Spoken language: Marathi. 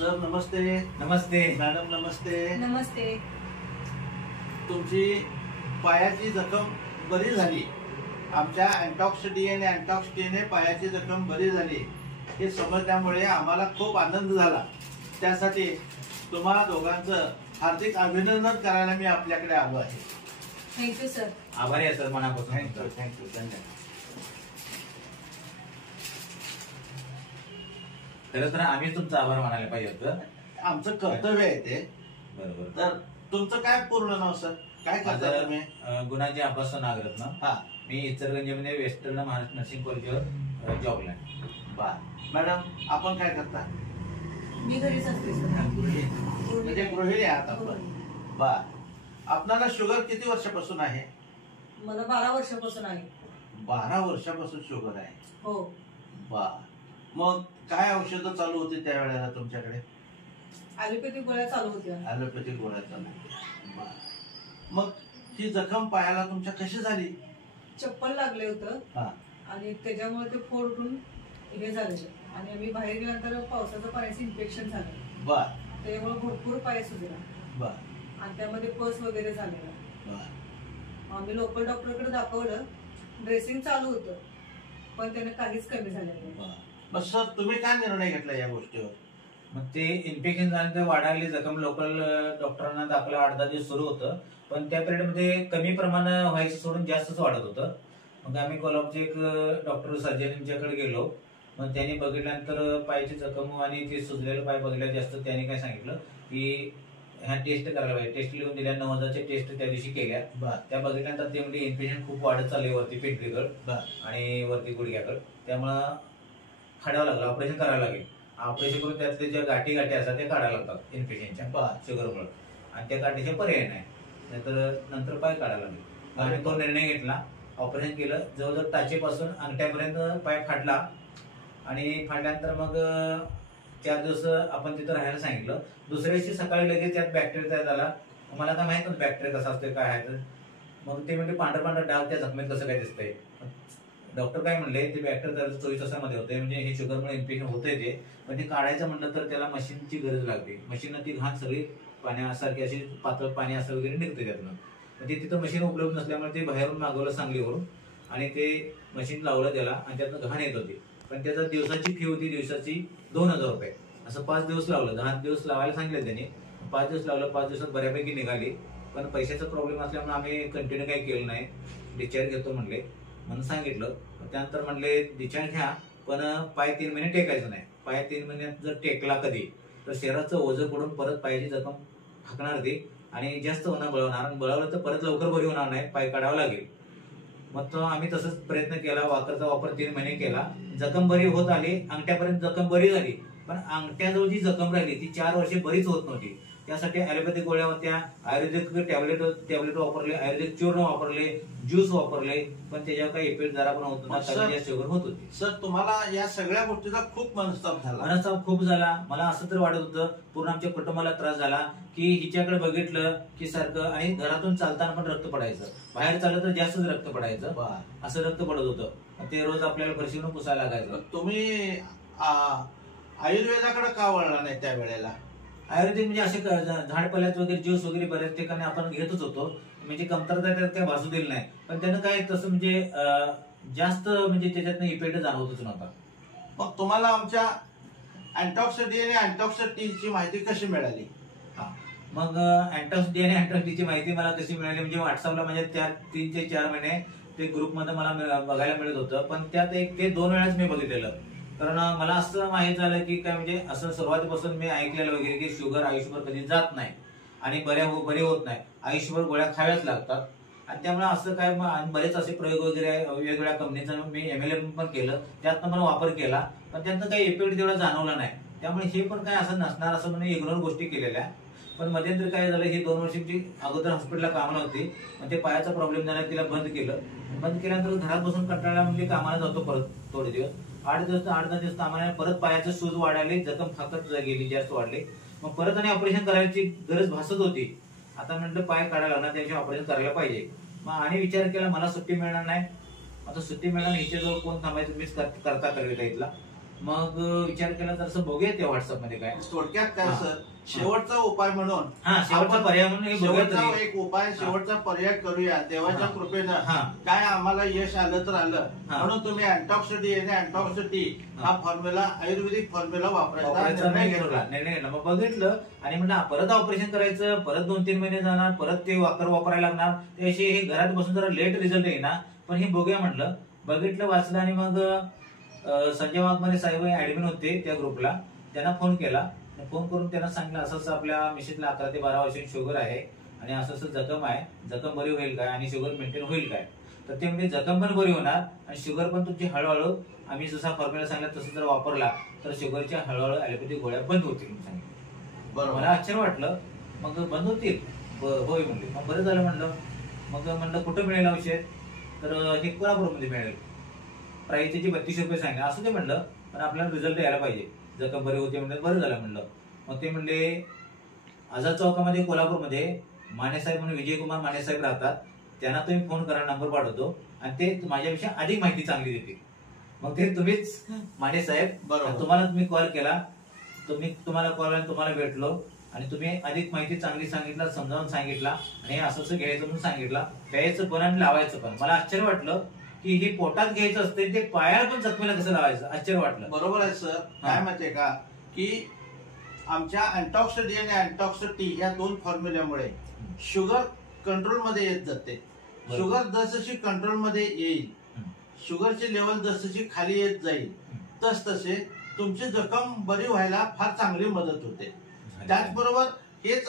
सर नमस्ते. नमस्ते मॅडम नमस्ते. नमस्ते. तुमची पायाची जखम बरी झाली. आमच्या अँटॉक्स ने पायाची जखम बरी झाली हे समजल्यामुळे आम्हाला खूप आनंद झाला. त्यासाठी तुम्हाला दोघांचं हार्दिक अभिनंदन करायला मी आपल्याकडे आलो आहे. Thank you sir. आभारी आहे सर मनापासून. थँक्यू धन्यवाद. खरंच तर आम्ही तुमचा आभार मानायला पाहिजे होतं. आमचं कर्तव्य आहे ते. बरोबर. तर तुमचं काय पूर्ण नाव सर? काय करता तुम्ही? गुणाजी अब्बास नागरत्न. हा, मी इचलकरंजीमध्ये वेस्टर्न महाराष्ट्र नर्सिंग कॉलेजवर जॉबला आहे. बर. मॅडम आपण काय करता? मी घरीच असते सर. म्हणजे गृहिणी आहात आपण. बर. आपणाला शुगर किती वर्षापासून आहे? मला 12 वर्षापासून आहे. 12 वर्षापासून शुगर आहे. हो. बर. मग काय औषधं चालू होती त्यावेळेला तुमच्याकडे? ॲलोपॅथिक गोळ्या चालू होत्या. ॲलोपॅथिक गोळ्या चालू होत्या. बर. मग ही जखम पायाला तुमच्या कशी झाली? चप्पल लागले होतं हा. आणि त्याच्यामुळे ते फोड उठून हे झाले आणि आम्ही बाहेर गेल्यानंतर पावसाचं पाण्याचं इन्फेक्शन झालं. बर. त्यामुळे भरपूर पाय सुजला. बर. आणि त्यामध्ये पस वगैरे झालेला. बर. आम्ही लोकल डॉक्टरकडे दाखवलं. ड्रेसिंग चालू होतं पण त्याने काहीच कमी झालं नाही. बर. मग सर तुम्ही काय निर्णय घेतला या गोष्टीवर? मग ते इन्फेक्शन झाल्यानंतर वाढायली जखम लोकल डॉक्टरांना दाखवलं. 8-10 दिवस सुरू होतं पण त्या पिरियडमध्ये कमी प्रमाण व्हायचं सोडून जास्तच वाढत होतं. मग आम्ही कोल्हापूरचे एक डॉक्टर सर्जनच्याकडे गेलो. मग त्यांनी बघितल्यानंतर पायाची जखम आणि ते सुजलेलं पाय बघितलं जास्त. त्यांनी काय सांगितलं की ह्या टेस्ट करायला पाहिजे. टेस्ट लिहून दिल्या. 9,000च्या टेस्ट त्या दिवशी केल्या. त्या बघितल्यानंतर ते म्हणजे इन्फेक्शन खूप वाढत चालले वरती पिंपरीकड आणि वरती गुडघ्याकड. त्यामुळं काढावं लागलं. ऑपरेशन करावं लागेल. ऑपरेशन करून त्यातले ज्या गाठी असतात त्या काढायला लागतात इन्फेक्शनच्या शुगरमुळे. आणि त्या गाठीचे पर्याय नाही. नाहीतर नंतर पाय काढायला लागेल. आम्ही तो निर्णय घेतला. ऑपरेशन केलं. जवळजवळ टाचेपासून अंगठ्यापर्यंत पाय फाडला. आणि फाडल्यानंतर मग 4 दिवस आपण तिथं राहायला सांगितलं. दुसऱ्या दिवशी सकाळी लगेच त्यात बॅक्टेरिया तयार झाला. मला काय माहित नव्हतं बॅक्टेरिया कसा असतोय काय आहे. तर मग ते म्हणजे पांढरं डाग त्या जखमेत कसं काय दिसतंय. डॉक्टर काय म्हणले ते बॅक्टेरिया 24 तासामध्ये होते. म्हणजे हे शुगरमुळे इन्फेक्शन होतंय ते. पण ते काढायचं म्हणलं तर त्याला मशीनची गरज लागते. मशीननं ती घाण सगळी पाण्यासारखी अशी पातळ पाणी असं वगैरे निघते त्यातनं. म्हणजे तिथं मशीन उपलब्ध नसल्यामुळे ते बाहेरून मागवलं सांगलीवरून आणि ते मशीन लावलं त्याला आणि त्यातनं घाण येत होती. पण त्याचा दिवसाची फी होती दिवसाची 2,000 रुपये. असं 5 दिवस लावलं. 10 दिवस लावायला सांगितलं त्यांनी. 5 दिवस लावलं. 5 दिवसात बऱ्यापैकी निघाली. पण पैशाचा प्रॉब्लेम असल्यामुळे आम्ही कंटिन्यू काही केलं नाही. डिस्चार्ज घेतो म्हणले म्हणून सांगितलं. त्यानंतर म्हणले डिस्चार्ज घ्या पण पाय 3 महिने टेकायचं नाही. पाय 3 महिन्यात जर टेकला कधी तर शरीराचं ओझं पडून परत पायाची जखम हाकणार ती आणि जास्त होणं बळवणार. बळवलं तर परत लवकर बरी होणार नाही. पाय काढावं लागेल. मग तो आम्ही तसंच प्रयत्न केला. वाकरचा वापर 3 महिने केला. जखम बरी होत आली. अंगठ्यापर्यंत जखम बरी झाली. पण अंगठ्याजवळ जी जखम राहिली ती 4 वर्षे बरीच होत नव्हती. त्यासाठी ॲलोपॅथिक गोळ्या होत्या. आयुर्वेदिक टॅबलेट वापरले. आयुर्वेदिक चूर्ण वापरले. ज्यूस वापरले. पण त्याच्यावर काही इफेक्ट जरा पण होत नव्हता. शुगर होत होती. सर तुम्हाला या सगळ्या गोष्टीचा खूप मनस्ताप झाला? मनस्ताप खूप झाला. मला असं तर वाटत होतं पूर्ण आमच्या कुटुंबाला त्रास झाला की हिच्याकडे बघितलं की सारखं आणि घरातून चालताना पण रक्त पडायचं. बाहेर चाललं तर जास्तच रक्त पडायचं. असं रक्त पडत होतं. ते रोज आपल्याला फरशीवरून पुसायला लागायचं. तुम्ही आयुर्वेदाकडे का वळला नाही त्यावेळेला? आयुर्वेदिक म्हणजे असे झाडपाल्यात वगैरे ज्यूस वगैरे बऱ्याच ठिकाणी आपण घेतच होतो. म्हणजे कमतरता त्यात काय भासू दिली नाही. पण त्यानं काय तसं म्हणजे जास्त म्हणजे त्याच्यातनं इफेक्ट जाणवतच नव्हता. मग तुम्हाला आमच्या अँटॉक्स डी आणि अँटॉक्स टी ची माहिती कशी मिळाली? मग अँटॉक्स डी आणि अँटॉक्स टी ची माहिती मला कशी मिळाली म्हणजे व्हॉट्सअपला म्हणजे त्या 3 ते 4 महिने ते ग्रुपमध्ये मला बघायला मिळत होतं. पण त्यात एक ते 2 वेळाच मी बघितलेलं. कारण मला असं माहित झालं की काय म्हणजे असं सुरुवातीपासून मी ऐकलेलं वगैरे की शुगर आयुष्यभर कधी जात नाही आणि बरी होत नाही. आयुष्यभर गोळ्या खाव्याच लागतात. आणि त्यामुळे असं काय बरेच असे प्रयोग वगैरे वेगवेगळ्या कंपनीचा मी MLM पण केलं. त्यातनं पण वापर केला. पण त्यातनं काही इफेक्ट तेवढा जाणवला नाही. त्यामुळे हे पण काय असं नसणार असं म्हणजे इग्नोर गोष्टी केलेल्या. पण मध्यंतरी काय झालं हे 2 वर्षाची अगोदर हॉस्पिटलला कामाला होती. मग ते पायाचा प्रॉब्लेम झाला. तिला बंद केलं. बंद केल्यानंतर घरात बसून कंटाळला म्हणजे कामाला जातो परत थोडे दिवस. 8-10 दिवस कामाला. परत पायाचं सूज वाढायला जखम फाकत गेली. जास्त वाढली. मग परत आणि ऑपरेशन करायची गरज भासत होती. आता म्हटलं पाय काढायला लागणार त्याच्याशी ऑपरेशन करायला पाहिजे. मग आणि विचार केला मला सुट्टी मिळणार नाही. आता सुट्टी मिळणार हिच्याजवळ कोण थांबायचं मीच करता कविता इथला. मग विचार केला तर असं बघूया ते व्हॉट्सअप मध्ये काय थोडक्यात काय सर, शेवटचा उपाय म्हणून शेवटचा पर्याय म्हणून हे बघूया शेवटचा तरी. एक उपाय, शेवटचा पर्याय करूया देवाच्या कृपेनं. हा. काय आम्हाला यश आलं तर आलं, म्हणून तुम्ही अँटॉक्स डीएनए अँटॉक्स टी हा फॉर्म्युला, आयुर्वेदिक फॉर्म्युला वापरायचा निर्णय घेतला. मग बघितलं आणि म्हणलं परत ऑपरेशन करायचं, परत 2-3 महिने जाणार, परत ते वाकर वापरायला लागणार, ते असे हे घरात बसून जरा लेट रिझल्ट येईना, पण हे बघूया म्हणलं. बघितलं, वाचलं आणि मग संजय वाघमारे साहेब ऍडमिन होते त्या ग्रुपला, त्यांना फोन केला. फोन करून त्यांना सांगितलं असं असं आपल्या मिसेसला 11 ते 12 वर्षांची शुगर आहे आणि असं असं जखम आहे, जखम बरी होईल काय आणि शुगर मेंटेन होईल काय. तर ते म्हणजे जखम पण बरी होणार आणि शुगर पण तुमची हळूहळू आम्ही जसा फॉर्म्युला सांगितला तसं जर वापरला तर शुगरच्या हळूहळू ॲलोपॅथिक गोळ्या बंद होतील सांगितलं. बरोबर. मला आश्चर्य वाटलं. मग बंद होतील, होय म्हणले. मग बरं झालं म्हणलं. मग म्हणलं कुठं मिळेल औषध, तर हे कोल्हापूरमध्ये मिळेल. प्राइस त्याची 3200 रुपये सांगितलं. असू दे म्हणलं, पण आपल्याला रिझल्ट यायला पाहिजे, जखम बरी होते म्हणलं. बरं झालं म्हणलं. मग ते म्हणले आझाद चौकामध्ये कोल्हापूरमध्ये मानेसाहेब म्हणून विजयकुमार मानेसाहेब राहतात, त्यांना तुम्ही फोन करा, नंबर पाठवतो आणि ते माझ्यापेक्षा अधिक माहिती चांगली देतील. मग ते तुम्हीच मानेसाहेब, तुम्हाला मी कॉल केला, तुम्हाला कॉल आणि तुम्हाला भेटलो आणि तुम्ही अधिक माहिती चांगली सांगितलं, समजावून सांगितला आणि असं असं घ्यायचं म्हणून सांगितलं. प्यायचं पण आणि लावायचं पण. मला आश्चर्य वाटलं की हे पोटात घ्यायचं असते, ते पायाला पण जखमेला कसं लावायचं, आश्चर्य वाटलं. बरोबर आहे सर. काय माहितीये का की आमच्या अँटॉक्स डीएनए अँटॉक्स टी या 2 फॉर्म्युल्यामुळे शुगर कंट्रोलमध्ये येत जाते. शुगर जसजशी कंट्रोलमध्ये येईल, शुगरची लेवल जसजशी खाली येत जाईल, तसे तुमची जखम बरी व्हायला फार चांगली मदत होते. त्याचबरोबर हेच